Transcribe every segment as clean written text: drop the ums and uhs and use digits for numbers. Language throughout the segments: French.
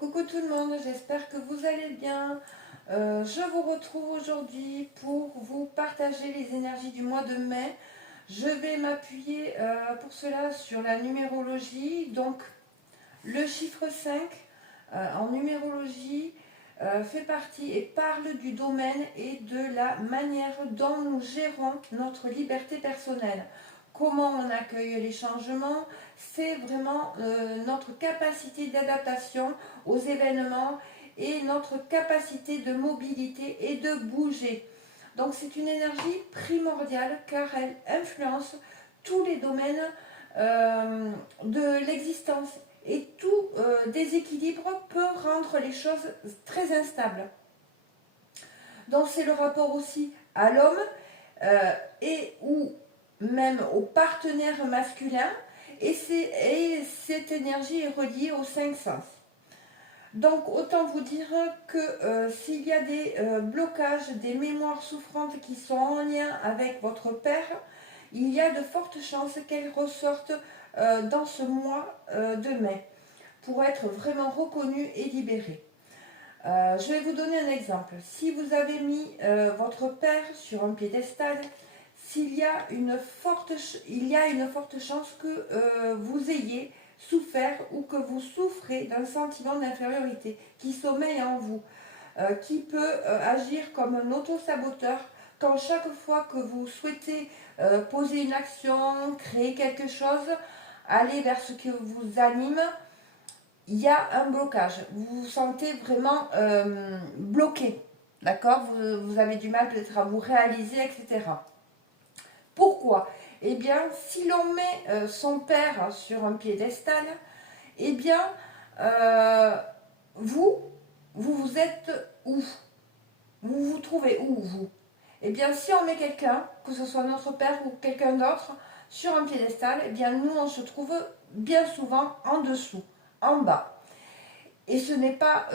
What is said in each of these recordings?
Coucou tout le monde, j'espère que vous allez bien. Je vous retrouve aujourd'hui pour vous partager les énergies du mois de mai. Je vais m'appuyer pour cela sur la numérologie. Donc le chiffre 5 en numérologie fait partie et parle du domaine et de la manière dont nous gérons notre liberté personnelle. Comment on accueille les changements, c'est vraiment notre capacité d'adaptation aux événements et notre capacité de mobilité et de bouger. Donc c'est une énergie primordiale car elle influence tous les domaines de l'existence et tout déséquilibre peut rendre les choses très instables. Donc c'est le rapport aussi à l'homme et ou même au partenaire masculin et cette énergie est reliée aux cinq sens. Donc autant vous dire que s'il y a des blocages, des mémoires souffrantes qui sont en lien avec votre père, il y a de fortes chances qu'elles ressortent dans ce mois de mai pour être vraiment reconnues et libérées. Je vais vous donner un exemple. Si vous avez mis votre père sur un piédestal, il y a une forte chance que vous ayez souffert ou que vous souffrez d'un sentiment d'infériorité qui sommeille en vous, qui peut agir comme un auto-saboteur quand chaque fois que vous souhaitez poser une action, créer quelque chose, aller vers ce qui vous anime, il y a un blocage. Vous vous sentez vraiment bloqué, d'accord, vous avez du mal peut-être à vous réaliser, etc. Pourquoi? Eh bien, si l'on met son père sur un piédestal, eh bien, vous êtes où? Vous vous trouvez où, vous? Eh bien, si on met quelqu'un, que ce soit notre père ou quelqu'un d'autre, sur un piédestal, eh bien, nous, on se trouve bien souvent en dessous, en bas. Et ce n'est pas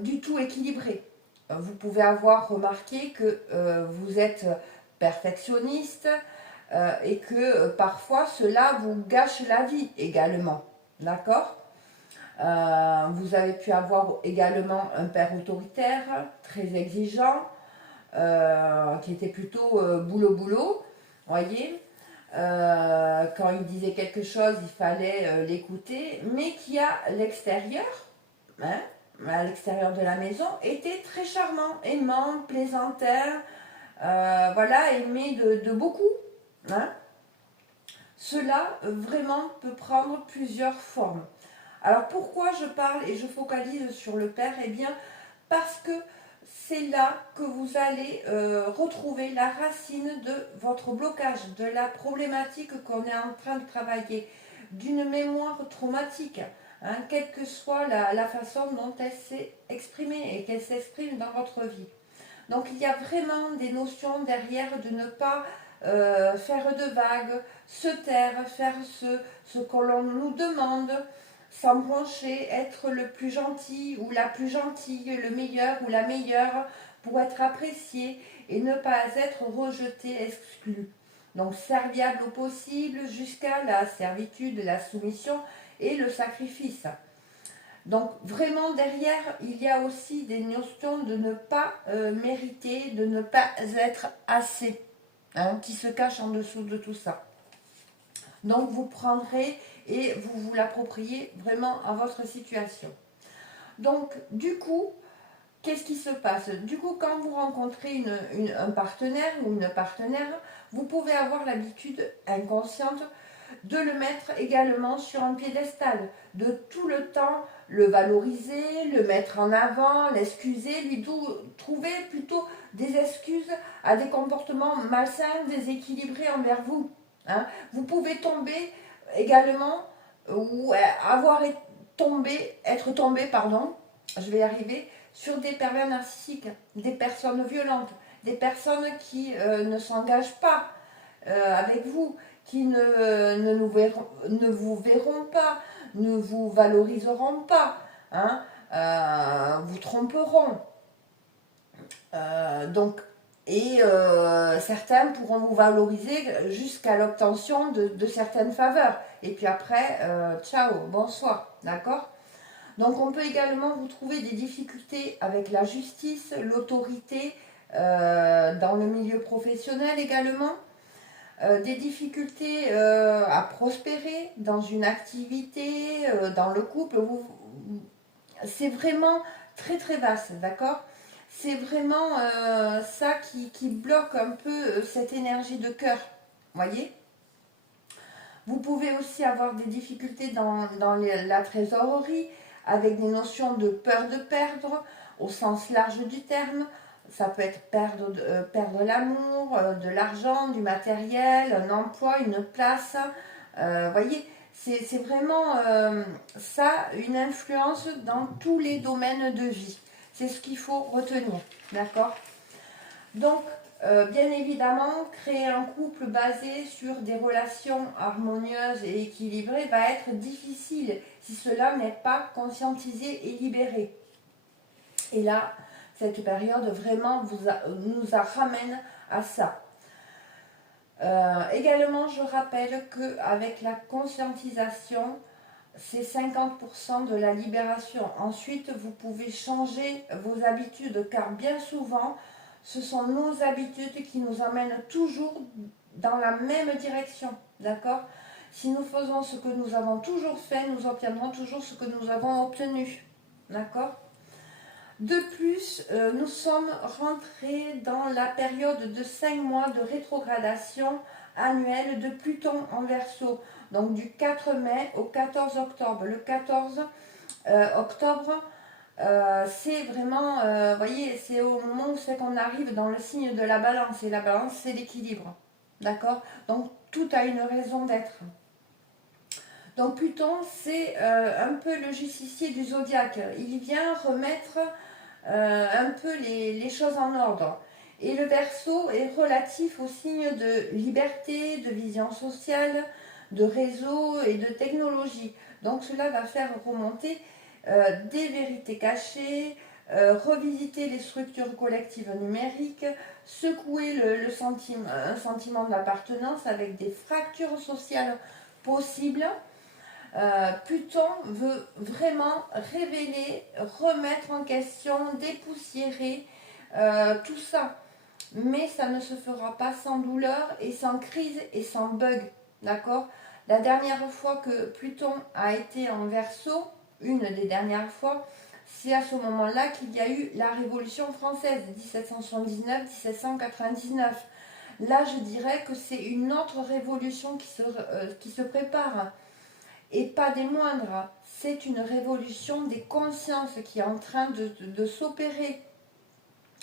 du tout équilibré. Vous pouvez avoir remarqué que vous êtes perfectionniste et que parfois cela vous gâche la vie également. D'accord? Vous avez pu avoir également un père autoritaire, très exigeant, qui était plutôt boulot-boulot, voyez. Quand il disait quelque chose, il fallait l'écouter, mais qui à l'extérieur, hein, à l'extérieur de la maison, était très charmant, aimant, plaisantin, voilà, aimé de beaucoup. Hein. Cela vraiment peut prendre plusieurs formes. Alors pourquoi je parle et je focalise sur le père? Eh bien parce que c'est là que vous allez retrouver la racine de votre blocage, de la problématique qu'on est en train de travailler, d'une mémoire traumatique, hein, quelle que soit la façon dont elle s'est exprimée et qu'elle s'exprime dans votre vie. Donc il y a vraiment des notions derrière de ne pas faire de vagues, se taire, faire ce que l'on nous demande, s'embrancher, être le plus gentil ou la plus gentille, le meilleur ou la meilleure pour être apprécié et ne pas être rejeté, exclu. Donc serviable au possible jusqu'à la servitude, la soumission et le sacrifice. Donc vraiment derrière, il y a aussi des notions de ne pas mériter, de ne pas être assez, hein, qui se cachent en dessous de tout ça. Donc vous prendrez et vous l'appropriez vraiment à votre situation. Donc du coup, qu'est-ce qui se passe? Du coup, quand vous rencontrez un partenaire ou une partenaire, vous pouvez avoir l'habitude inconsciente de le mettre également sur un piédestal, de tout le temps le valoriser, le mettre en avant, l'excuser, lui trouver plutôt des excuses à des comportements malsains, déséquilibrés envers vous. Hein. Vous pouvez tomber également, ou être tombé, pardon, je vais y arriver, sur des pervers narcissiques, des personnes violentes, des personnes qui ne s'engagent pas avec vous, qui ne vous verront pas, ne vous valoriseront pas, hein, vous tromperont. Certains pourront vous valoriser jusqu'à l'obtention de certaines faveurs. Et puis après, ciao, bonsoir, d'accord? Donc on peut également vous trouver des difficultés avec la justice, l'autorité, dans le milieu professionnel également. Des difficultés à prospérer dans une activité, dans le couple. C'est vraiment très très vaste, d'accord? C'est vraiment ça qui bloque un peu cette énergie de cœur, voyez? Vous pouvez aussi avoir des difficultés dans la trésorerie, avec des notions de peur de perdre, au sens large du terme. Ça peut être perdre l'amour, de l'argent, du matériel, un emploi, une place. Voyez, c'est vraiment ça, une influence dans tous les domaines de vie. C'est ce qu'il faut retenir, d'accord? Donc, bien évidemment, créer un couple basé sur des relations harmonieuses et équilibrées va être difficile si cela n'est pas conscientisé et libéré. Et là, cette période vraiment nous ramène à ça. Également, je rappelle qu'avec la conscientisation, c'est 50% de la libération. Ensuite, vous pouvez changer vos habitudes, car bien souvent, ce sont nos habitudes qui nous emmènent toujours dans la même direction. D'accord? Si nous faisons ce que nous avons toujours fait, nous obtiendrons toujours ce que nous avons obtenu. D'accord? De plus, nous sommes rentrés dans la période de 5 mois de rétrogradation annuelle de Pluton en Verseau, donc du 4 mai au 14 octobre. Le 14 octobre, c'est vraiment, voyez, c'est au moment où c'est qu'on arrive dans le signe de la balance, et la balance, c'est l'équilibre. D'accord? Donc, tout a une raison d'être. Donc, Pluton, c'est un peu le justicier du zodiaque. Il vient remettre un peu les choses en ordre. Et le Verseau est relatif au signe de liberté, de vision sociale, de réseau et de technologie. Donc cela va faire remonter des vérités cachées, revisiter les structures collectives numériques, secouer un sentiment d'appartenance avec des fractures sociales possibles. Pluton veut vraiment révéler, remettre en question, dépoussiérer tout ça. Mais ça ne se fera pas sans douleur et sans crise et sans bug. D'accord? La dernière fois que Pluton a été en Verseau, une des dernières fois, c'est à ce moment-là qu'il y a eu la Révolution française, 1779-1799. Là, je dirais que c'est une autre révolution qui se prépare. Et pas des moindres. C'est une révolution des consciences qui est en train de s'opérer,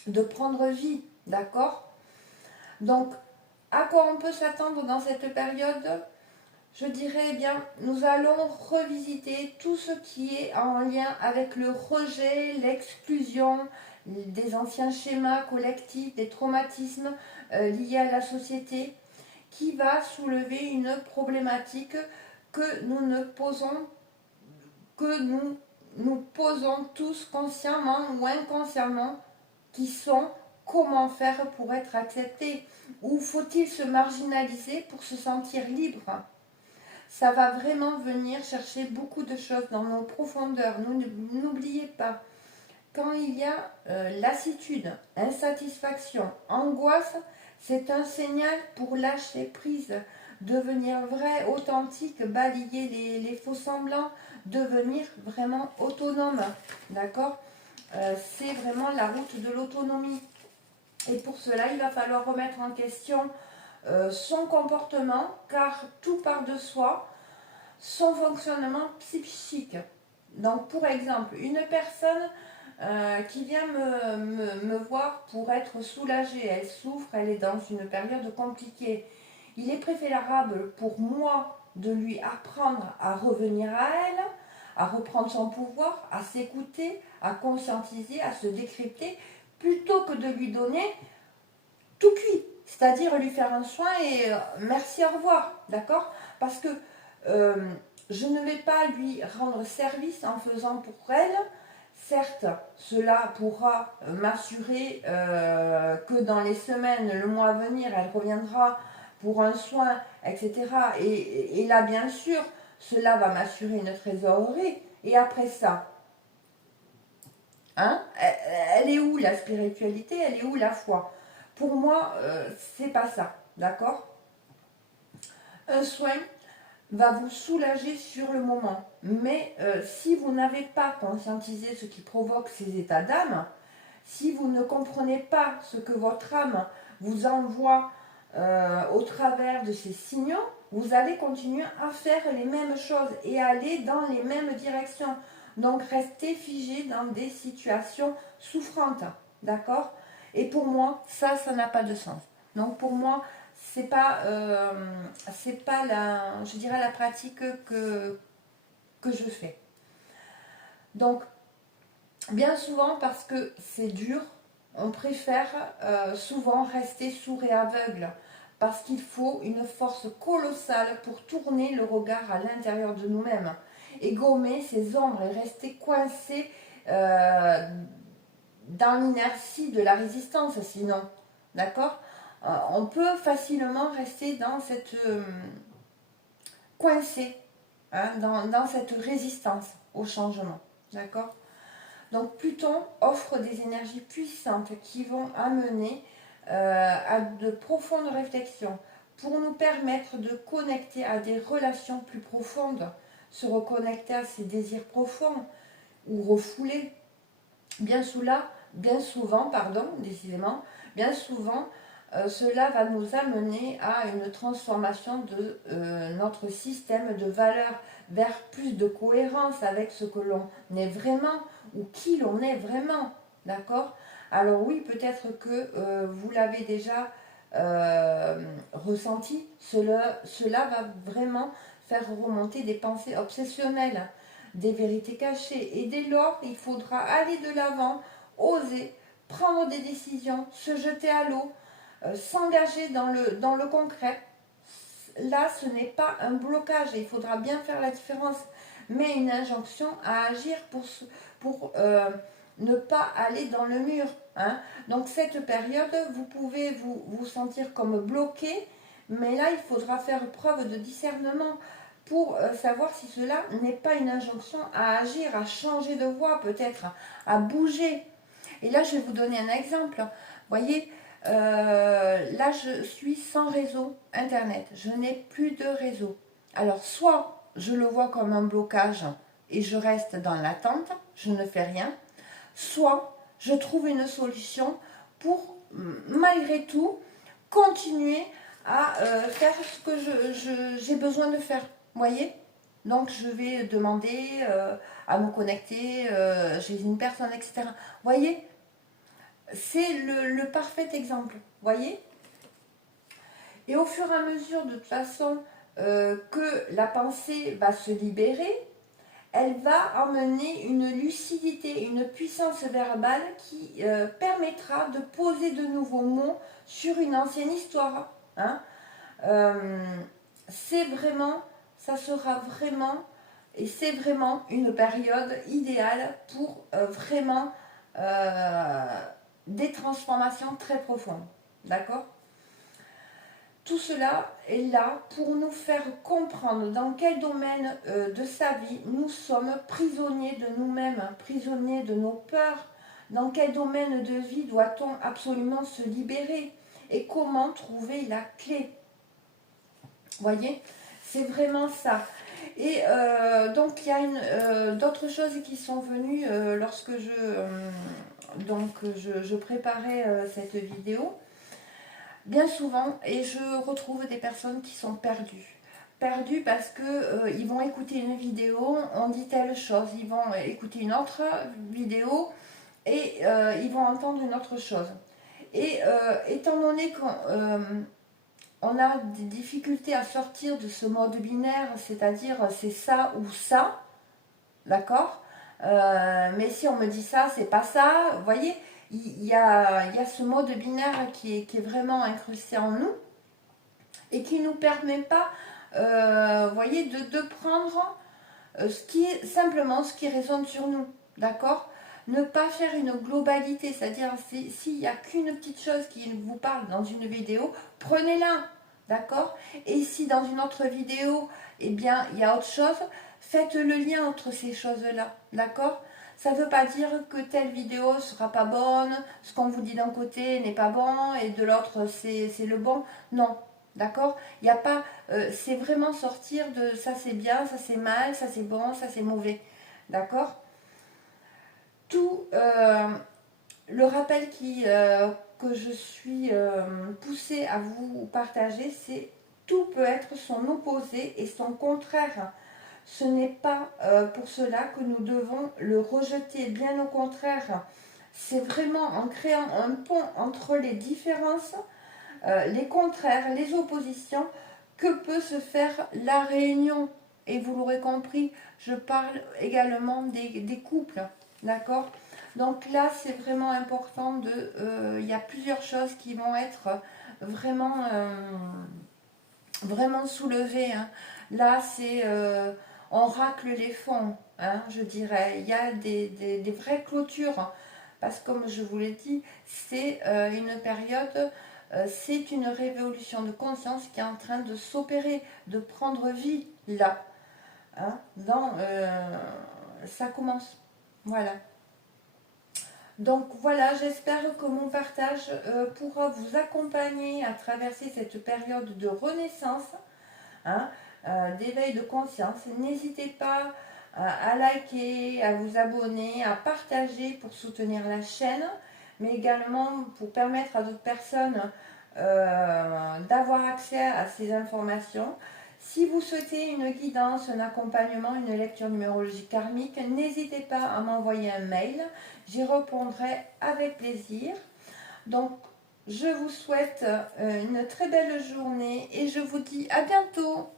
de prendre vie, d'accord? Donc, à quoi on peut s'attendre dans cette période? Je dirais, eh bien, nous allons revisiter tout ce qui est en lien avec le rejet, l'exclusion, des anciens schémas collectifs, des traumatismes liés à la société, qui va soulever une problématique que nous posons tous consciemment ou inconsciemment, qui sont comment faire pour être accepté, ou faut-il se marginaliser pour se sentir libre? Ça va vraiment venir chercher beaucoup de choses dans nos profondeurs. N'oubliez pas, quand il y a lassitude, insatisfaction, angoisse, c'est un signal pour lâcher prise, devenir vrai, authentique, balayer les faux semblants, devenir vraiment autonome. D'accord? C'est vraiment la route de l'autonomie. Et pour cela, il va falloir remettre en question son comportement, car tout part de soi, son fonctionnement psychique. Donc, pour exemple, une personne qui vient me voir pour être soulagée, elle souffre, elle est dans une période compliquée. Il est préférable pour moi de lui apprendre à revenir à elle, à reprendre son pouvoir, à s'écouter, à conscientiser, à se décrypter, plutôt que de lui donner tout cuit, c'est-à-dire lui faire un soin et merci, au revoir, d'accord? Parce que je ne vais pas lui rendre service en faisant pour elle. Certes, cela pourra m'assurer que dans les semaines, le mois à venir, elle reviendra pour un soin, etc. Et là, bien sûr, cela va m'assurer une trésorerie. Et après ça, Hein? Elle est où la spiritualité? Elle est où la foi? Pour moi, c'est pas ça, d'accord? Un soin va vous soulager sur le moment, mais si vous n'avez pas conscientisé ce qui provoque ces états d'âme, si vous ne comprenez pas ce que votre âme vous envoie au travers de ces signaux, vous allez continuer à faire les mêmes choses et aller dans les mêmes directions. Donc restez figé dans des situations souffrantes, d'accord? Et pour moi, ça n'a pas de sens. Donc pour moi, c'est pas la, je dirais la pratique que je fais. Donc bien souvent, parce que c'est dur, on préfère souvent rester sourd et aveugle, parce qu'il faut une force colossale pour tourner le regard à l'intérieur de nous-mêmes et gommer ces ombres et rester coincé dans l'inertie de la résistance, sinon. D'accord? On peut facilement rester dans cette coincé, hein, dans cette résistance au changement. D'accord? Donc Pluton offre des énergies puissantes qui vont amener à de profondes réflexions pour nous permettre de connecter à des relations plus profondes, se reconnecter à ses désirs profonds ou refoulés. Bien souvent, décidément, bien souvent, cela va nous amener à une transformation de notre système de valeurs vers plus de cohérence avec ce que l'on est vraiment ou qui l'on est vraiment. D'accord? Alors oui, peut-être que vous l'avez déjà ressenti, cela va vraiment faire remonter des pensées obsessionnelles, des vérités cachées. Et dès lors, il faudra aller de l'avant, oser, prendre des décisions, se jeter à l'eau, s'engager dans le concret. Là, ce n'est pas un blocage et il faudra bien faire la différence, mais une injonction à agir pour ne pas aller dans le mur. Hein. Donc cette période, vous pouvez vous sentir comme bloqué, mais là, il faudra faire preuve de discernement pour savoir si cela n'est pas une injonction à agir, à changer de voie peut-être, à bouger. Et là, je vais vous donner un exemple. Vous voyez, là, je suis sans réseau Internet. Je n'ai plus de réseau. Alors, soit je le vois comme un blocage et je reste dans l'attente, je ne fais rien. Soit je trouve une solution pour, malgré tout, continuer à faire ce que j'ai besoin de faire. Vous voyez? Donc, je vais demander à me connecter chez une personne, etc. Vous voyez? C'est le parfait exemple, voyez? Et au fur et à mesure, de toute façon, que la pensée va se libérer, elle va emmener une lucidité, une puissance verbale qui permettra de poser de nouveaux mots sur une ancienne histoire. Hein. C'est vraiment, ça sera vraiment, et c'est vraiment une période idéale pour vraiment des transformations très profondes. D'accord? Tout cela est là pour nous faire comprendre dans quel domaine de sa vie nous sommes prisonniers de nous-mêmes, prisonniers de nos peurs, dans quel domaine de vie doit-on absolument se libérer et comment trouver la clé. Voyez, c'est vraiment ça. Et donc il y a d'autres choses qui sont venues lorsque je préparais cette vidéo. Bien souvent, et je retrouve des personnes qui sont perdues. Perdues parce que ils vont écouter une vidéo, on dit telle chose, ils vont écouter une autre vidéo et ils vont entendre une autre chose. Et étant donné qu'on a des difficultés à sortir de ce mode binaire, c'est-à-dire c'est ça ou ça, d'accord? Mais si on me dit ça, c'est pas ça, vous voyez? Il y a ce mode binaire qui est vraiment incrusté en nous et qui ne nous permet pas, voyez, de prendre simplement ce qui résonne sur nous, d'accord? Ne pas faire une globalité, c'est-à-dire s'il n'y a qu'une petite chose qui vous parle dans une vidéo, prenez-la, d'accord? Et si dans une autre vidéo, eh bien, il y a autre chose, faites le lien entre ces choses-là, d'accord? Ça ne veut pas dire que telle vidéo ne sera pas bonne, ce qu'on vous dit d'un côté n'est pas bon et de l'autre c'est le bon. Non, d'accord? Il n'y a pas, c'est vraiment sortir de ça c'est bien, ça c'est mal, ça c'est bon, ça c'est mauvais. D'accord? Tout le rappel que je suis poussée à vous partager, c'est tout peut être son opposé et son contraire. Ce n'est pas pour cela que nous devons le rejeter, bien au contraire. C'est vraiment en créant un pont entre les différences, les contraires, les oppositions, que peut se faire la réunion. Et vous l'aurez compris, je parle également des couples, d'accord? Donc là, c'est vraiment important il y a plusieurs choses qui vont être vraiment soulevées, hein. Là, on racle les fonds, hein, je dirais. Il y a des vraies clôtures, hein, parce que comme je vous l'ai dit, c'est une période, c'est une révolution de conscience qui est en train de s'opérer, de prendre vie là, hein, ça commence. Voilà. Donc voilà, j'espère que mon partage pourra vous accompagner à traverser cette période de renaissance, hein, d'éveil de conscience. N'hésitez pas à liker, à vous abonner, à partager pour soutenir la chaîne, mais également pour permettre à d'autres personnes d'avoir accès à ces informations. Si vous souhaitez une guidance, un accompagnement, une lecture numérologique karmique, n'hésitez pas à m'envoyer un mail. J'y répondrai avec plaisir. Donc, je vous souhaite une très belle journée et je vous dis à bientôt.